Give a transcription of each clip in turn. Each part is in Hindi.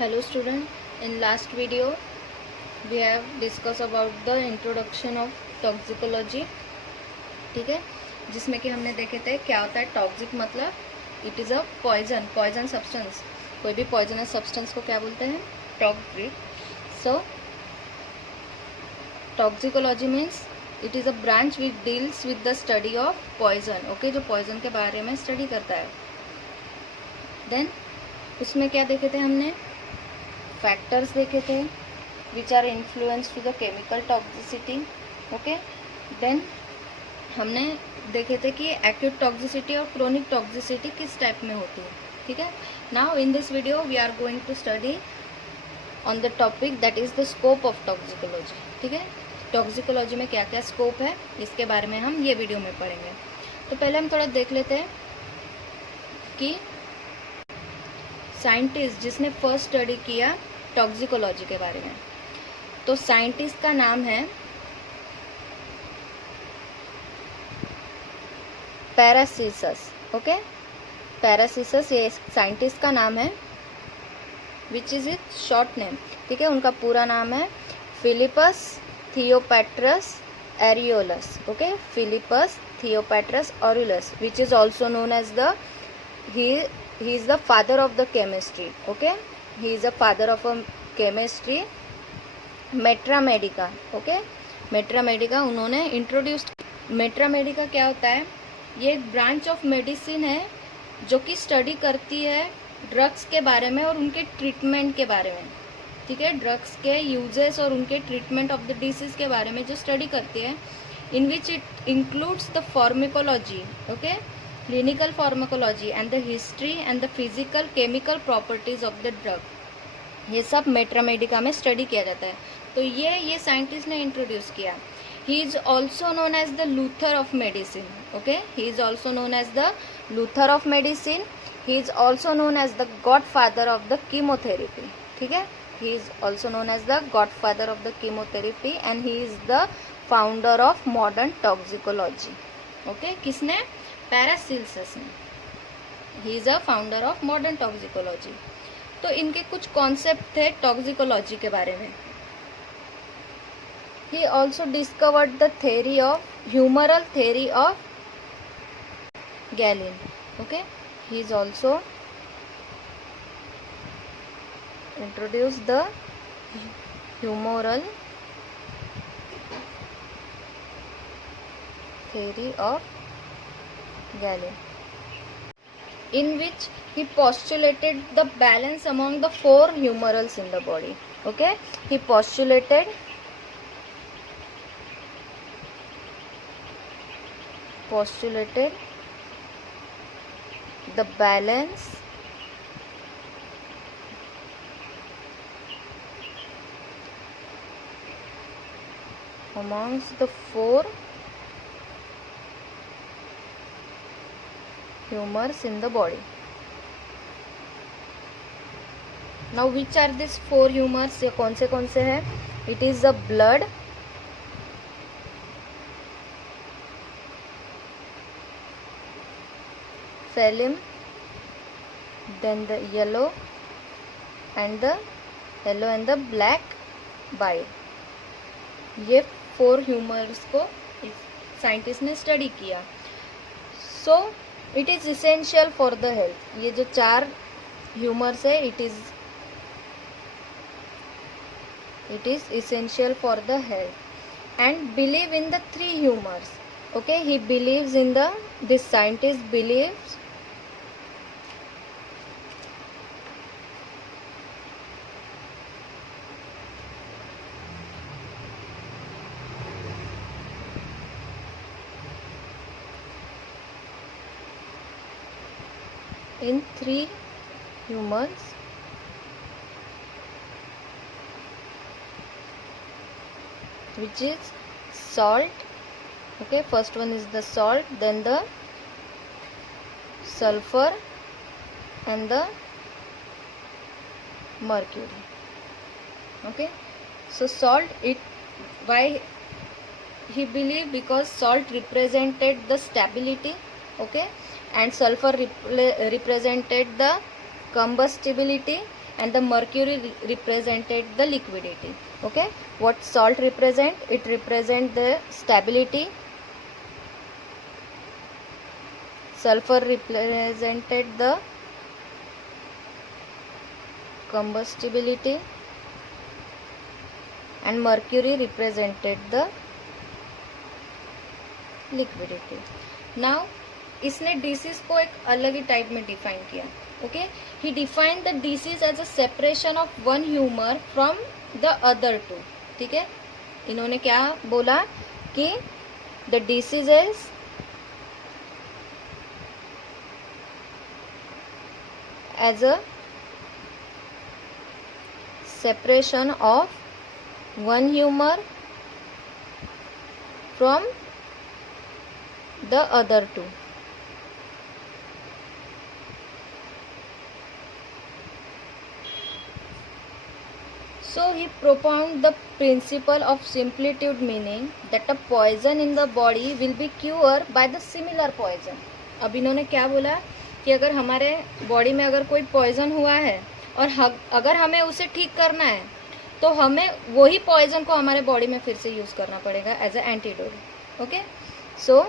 Hello student, in last video we have discussed about the introduction of toxicology. ठीक है, जिसमें कि हमने देखे थे क्या होता है टॉक्सिक, मतलब it is a poison substance. कोई भी पॉइजनस सब्सटेंस को क्या बोलते हैं? Toxic. So toxicology means it is a branch which deals with the study of poison. Okay, जो पॉइजन के बारे में स्टडी करता है. देन उसमें क्या देखे थे हमने? फैक्टर्स देखे थे which are influence to the chemical toxicity. Okay, then हमने देखे थे कि एक्यूट टॉक्सिसिटी और क्रोनिक टॉक्सिसिटी किस टाइप में होती है. ठीक है, now in this video we are going to study on the topic that is the scope of toxicology. ठीक है, टॉक्सिकोलॉजी में क्या क्या स्कोप है इसके बारे में हम ये वीडियो में पढ़ेंगे. तो पहले हम थोड़ा देख लेते हैं कि साइंटिस्ट जिसने फर्स्ट स्टडी किया टॉक्सिकोलॉजी के बारे में, तो साइंटिस्ट का नाम है पैरासिसस. ओके, पैरासिसस ये साइंटिस्ट का नाम है, which is it short name. ठीक है, उनका पूरा नाम है Philippus Theophrastus Aureolus. Okay, Philippus Theophrastus Aureolus, which is also known as the he is the father of the chemistry. Okay, he is a father of a chemistry. मेट्रा Medica. Okay, मेट्रा Medica उन्होंने इंट्रोड्यूस. मेट्रा मेडिका क्या होता है? ये एक ब्रांच ऑफ मेडिसिन है जो कि स्टडी करती है ड्रग्स के बारे में और उनके ट्रीटमेंट के बारे में. ठीक है, ड्रग्स के यूजेस और उनके ट्रीटमेंट ऑफ द डिसीज के बारे में जो स्टडी करती है, in which it includes the pharmacology. Okay, clinical pharmacology and the history and the physical chemical properties of the drug. ये सब मेट्रा मेडिका में स्टडी किया जाता है. तो ये साइंटिस्ट ने इंट्रोड्यूस किया. He is also known as the Luther of medicine. Okay, he is also known as the Luther of medicine. He is also known as the godfather of the chemotherapy. ठीक है, he is also known as the godfather of the chemotherapy and he is the founder of modern toxicology. Okay, किसने? पैरासिसस ने. He is a founder of modern toxicology. तो इनके कुछ कॉन्सेप्ट थे टॉक्सिकोलॉजी के बारे में. He also discovered the theory of humoral theory of Galen. Okay, he is also introduce the humoral theory of Galen, in which he postulated the balance among the four humerals in the body. Okay, he postulated the balance amongst the four humors in the body. Now which are these four humors? ये कौन से हैं? It is the blood, phlegm, then the yellow and the black bile. ये फोर ह्यूमर्स को साइंटिस्ट ने स्टडी किया. So it is essential for the health. ये जो चार ह्यूमर्स है, it is essential for the health and believe in the three humours. Okay, he believes in this scientist believes in three humors which is salt. Okay, first one is the salt, then the sulfur and the mercury. Okay, so salt, why he believed? Because salt represented the stability. Okay, and sulfur represented the combustibility and the mercury represented the liquidity. Okay, what salt represent? It represent the stability. Sulfur represented the combustibility and mercury represented the liquidity. Now इसने डिसीज को एक अलग ही टाइप में डिफाइन किया. Okay, he define the disease as a separation of one humour from the other two. ठीक है, इन्होंने क्या बोला कि the disease is as a separation of one humor from the other two. So he propounded the principle of similitude, meaning that a poison in the body will be cured by the similar poison. अब इन्होंने क्या बोला कि अगर हमारे बॉडी में अगर कोई पॉइजन हुआ है और अगर हमें उसे ठीक करना है तो हमें वही पॉइजन को हमारे बॉडी में फिर से यूज करना पड़ेगा as a antidote. Okay, so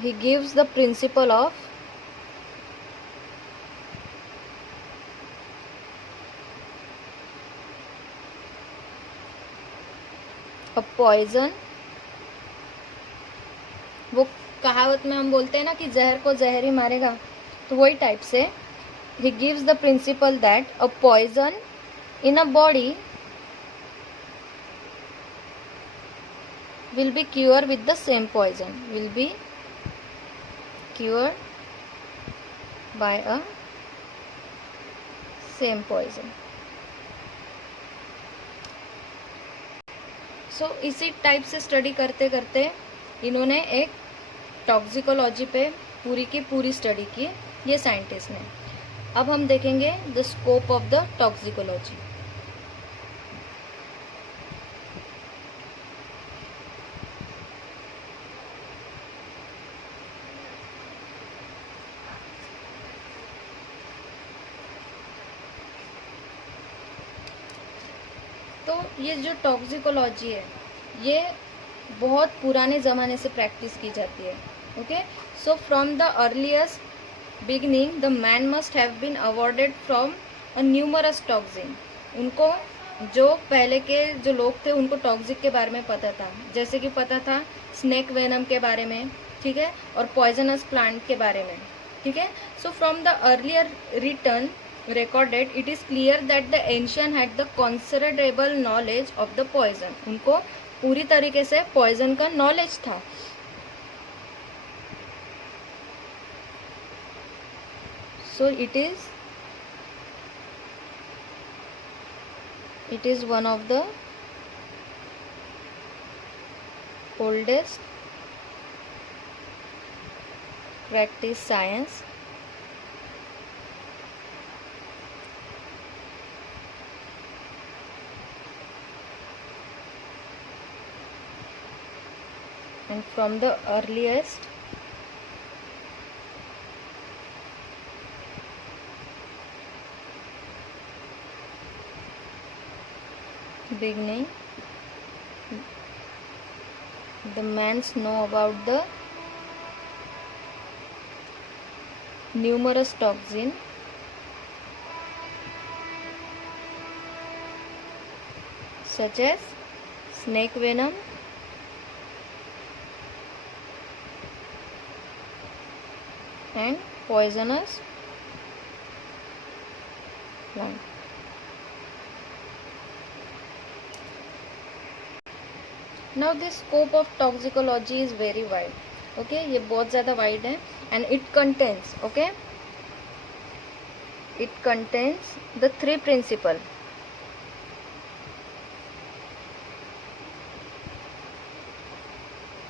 he gives the principle of a poison. वो कहावत में हम बोलते हैं ना कि जहर को जहर ही मारेगा, तो वही टाइप से he gives the principle that a poison in a body will be cured with the same poison, will be cured by a same poison. So इसी टाइप से स्टडी करते करते इन्होंने एक टॉक्सिकोलॉजी पे पूरी की पूरी स्टडी की, ये साइंटिस्ट ने. अब हम देखेंगे the scope of the toxicology. तो ये जो टॉक्सिकोलॉजी है ये बहुत पुराने ज़माने से प्रैक्टिस की जाती है. Okay, so from the earliest beginning the man must have been awarded from a numerous toxin. उनको जो पहले के जो लोग थे उनको टॉक्सिक के बारे में पता था, जैसे कि पता था स्नेक वेनम के बारे में, ठीक है, और पॉइजनस प्लांट के बारे में. ठीक है, so from the earlier return recorded it is clear that the ancient had the considerable knowledge of the poison. उनको पूरी तरीके से पॉइजन का नॉलेज था. So it is one of the oldest practice science and from the earliest beginning the mans know about the numerous toxin such as snake venom, and poisonous plant. Now this scope of toxicology is very wide. Okay, ये बहुत ज़्यादा wide है and it contains, okay, it contains the three principle.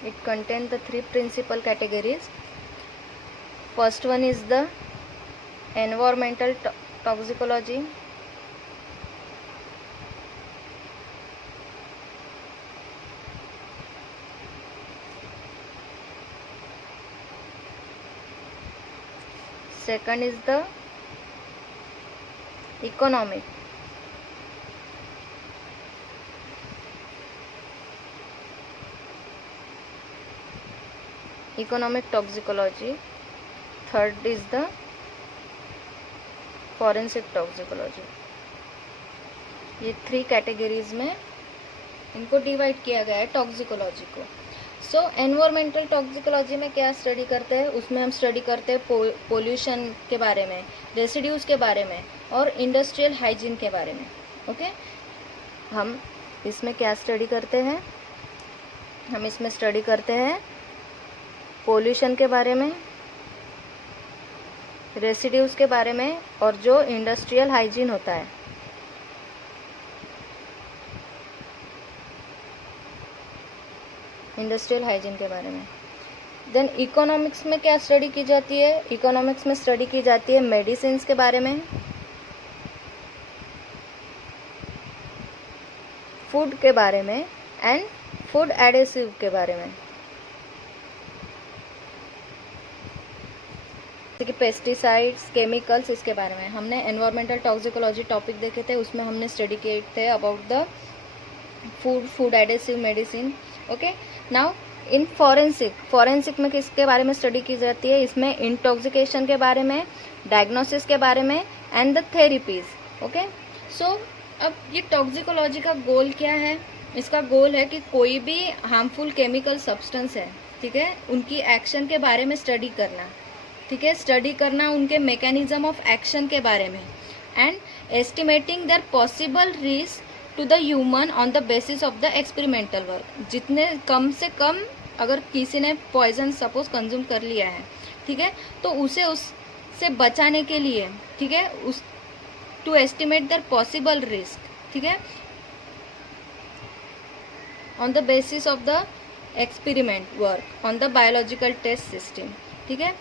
It contains the three principal categories. First one is the environmental toxicology. Second is the economic, economic toxicology. Third is the forensic toxicology. ये 3 कैटेगरीज में इनको डिवाइड किया गया है टॉक्सिकोलॉजी को। सो एनवायरमेंटल टॉक्सिकोलॉजी में क्या स्टडी करते हैं, उसमें हम स्टडी करते हैं पोल्यूशन के बारे में, रेसिड्यूज के बारे में और इंडस्ट्रियल हाइजीन के बारे में। ओके, हम इसमें क्या स्टडी करते हैं, हम इसमें स्टडी करते हैं पोल्यूशन के बारे में, रेसिड्यूज के बारे में और जो इंडस्ट्रियल हाइजीन होता है। इंडस्ट्रियल हाइजीन के बारे में। देन इकोनॉमिक्स में क्या स्टडी की जाती है, इकोनॉमिक्स में स्टडी की जाती है मेडिसिन के बारे में, फूड के बारे में एंड फूड एडेसिव के बारे में, जैसे कि पेस्टिसाइड्स, केमिकल्स, इसके बारे में। हमने एनवायरमेंटल टॉक्सिकोलॉजी टॉपिक देखे थे, उसमें हमने स्टडी किए थे about the food adhesive medicine. Okay, now in forensic में किसके बारे में स्टडी की जाती है, इसमें इंटॉक्सिकेशन के बारे में, डायग्नोसिस के बारे में एंड द थेरेपीज। ओके, सो अब ये टॉक्सिकोलॉजी का गोल क्या है, इसका गोल है कि कोई भी हार्मफुल केमिकल सब्सटेंस है, ठीक है, उनकी एक्शन के बारे में स्टडी करना, ठीक है, स्टडी करना उनके मैकेनिज्म ऑफ एक्शन के बारे में and estimating their possible risk to the human on the basis of the experimental work. जितने कम से कम अगर किसी ने पॉइजन सपोज कंज्यूम कर लिया है, ठीक है, तो उसे उससे बचाने के लिए, ठीक है, उस to estimate their possible risk, ठीक है, on the basis of the experiment work on the biological test system. ठीक है,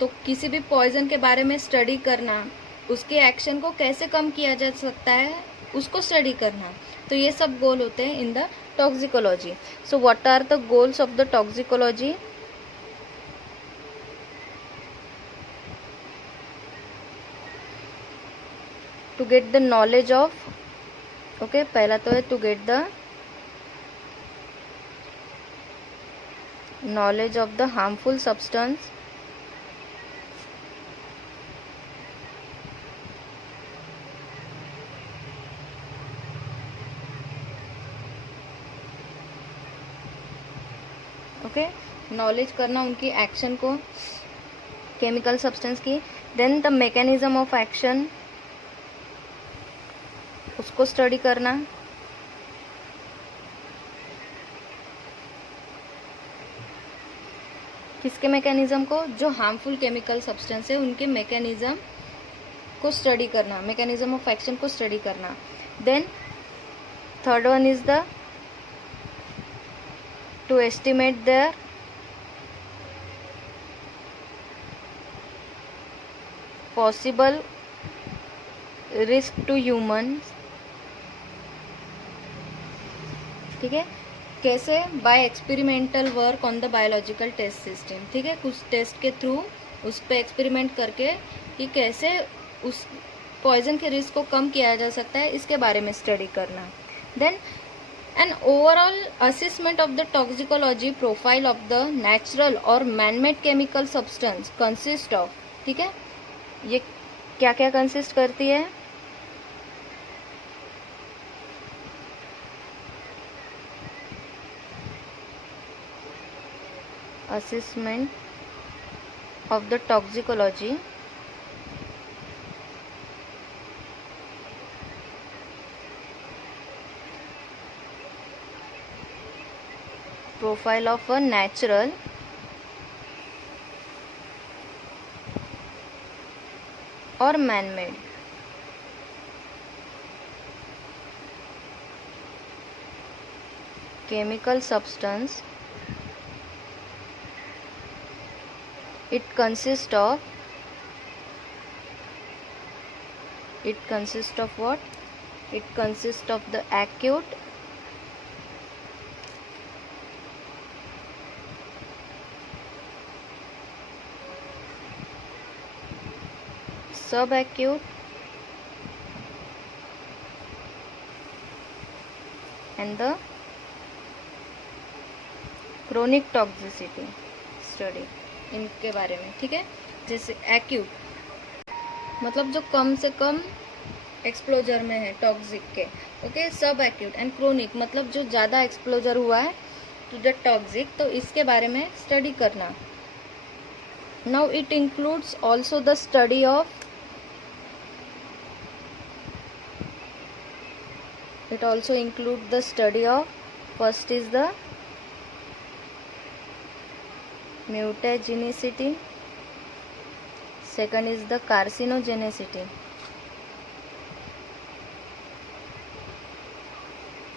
तो किसी भी पॉइजन के बारे में स्टडी करना, उसके एक्शन को कैसे कम किया जा सकता है उसको स्टडी करना, तो ये सब गोल होते हैं in the toxicology. So what are the goals of the toxicology? To get the knowledge of, okay, पहला तो है to get the knowledge of the harmful substance, okay, knowledge करना उनकी एक्शन को, केमिकल सब्सटेंस की। Then the mechanism of action, उसको स्टडी करना। किसके मैकेनिज्म को? जो हार्मफुल केमिकल सब्सटेंस है उनके मैकेनिज्म को स्टडी करना, मैकेनिज्म ऑफ एक्शन को स्टडी करना। Then third one is the to estimate their possible risk to humans। ठीक है, कैसे? By experimental work on the biological test system. ठीक है, कुछ टेस्ट के थ्रू उस पर एक्सपेरिमेंट करके कि कैसे उस पॉइजन के रिस्क को कम किया जा सकता है, इसके बारे में स्टडी करना। Then an overall assessment of the toxicology profile of the natural or man-made chemical substance consist of। ठीक है, ये क्या क्या कंसिस्ट करती है? assessment of the toxicology profile of a natural or man-made chemical substance। It consists of what? It consists of the acute, subacute and the chronic toxicity study, इनके बारे में, ठीक है। जैसे एक्यूट मतलब जो कम से कम एक्सप्लोजर में है टॉक्सिक के, ओके, सब एक्यूट, एंड क्रोनिक मतलब जो ज़्यादा एक्सप्लोजर हुआ है टू द टॉक्सिक, तो इसके बारे में स्टडी करना। Now it includes also the study of, it also include the study of, first is the mutagenicity, second is the carcinogenicity,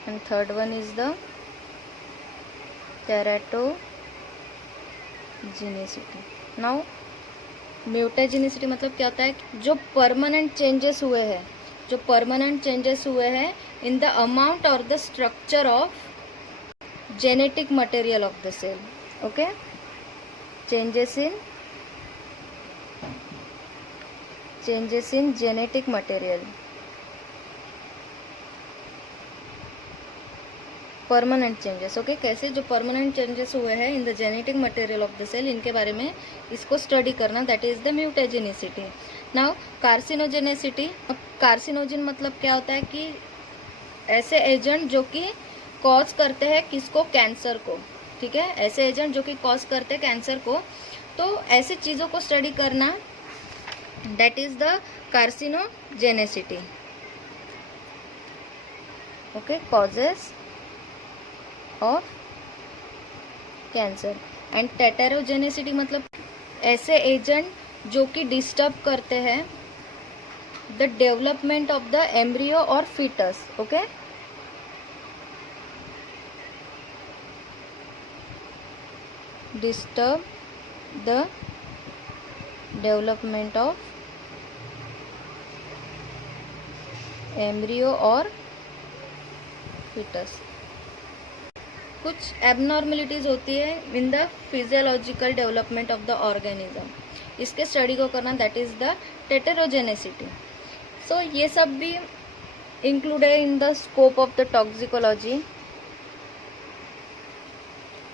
and third one is the teratogenicity. now mutagenicity मतलब क्या होता है, जो परमानेंट चेंजेस हुए हैं, जो परमानेंट चेंजेस हुए हैं इन द अमाउंट और the structure of genetic material of the cell, okay, changes in genetic material, permanent changes, okay, कैसे जो परमानेंट चेंजेस हुए हैं in the genetic material of the cell, इनके बारे में इसको स्टडी करना, that is the mutagenicity. Now carcinogenicity, carcinogen मतलब क्या होता है कि ऐसे एजेंट जो कि कॉज करते हैं किसको, कैंसर को, ठीक है, ऐसे एजेंट जो कि कॉज करते हैं कैंसर को, तो ऐसी चीज़ों को स्टडी करना, that is the carcinogenicity, okay, causes of cancer. And teratogenicity मतलब ऐसे एजेंट जो कि डिस्टर्ब करते हैं the development of the embryo और foetus, okay, disturb the development of embryo और फीटस। कुछ एबनॉर्मलिटीज होती है in the physiological development of the organism, इसके स्टडी को करना, that is the teratogenicity. So ये सब भी इंक्लूड है in the scope of the toxicology.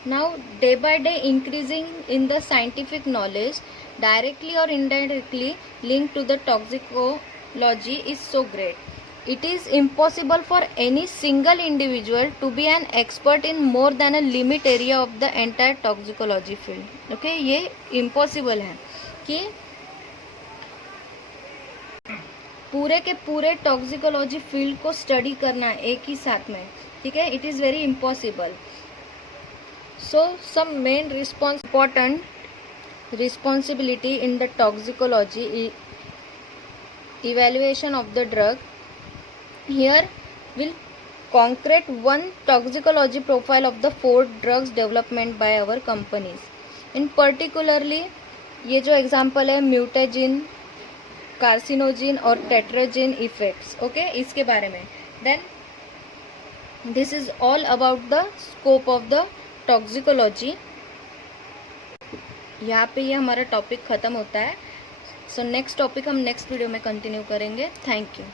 Now day bye day increasing in the scientific knowledge directly और indirectly link to the toxicology is so great. It is impossible for any single individual to be an expert in more than a limit area of the entire toxicology field. Okay, ये impossible है कि पूरे के पूरे टॉक्सिकोलॉजी फील्ड को स्टडी करना एक ही साथ में, ठीक है, it is very impossible. So some main important responsibility in the toxicology evaluation of the drug. Here will concrete one toxicology profile of the 4 drugs development by our companies. In particularly ये जो example है म्यूटेजिन, कार्सिनोजिन और टेट्राजिन इफेक्ट्स, ओके, इसके बारे में. Then this is all about the scope of the toxicology. यहाँ पे ये हमारा टॉपिक ख़त्म होता है. सो नेक्स्ट टॉपिक हम नेक्स्ट वीडियो में कंटिन्यू करेंगे. Thank you.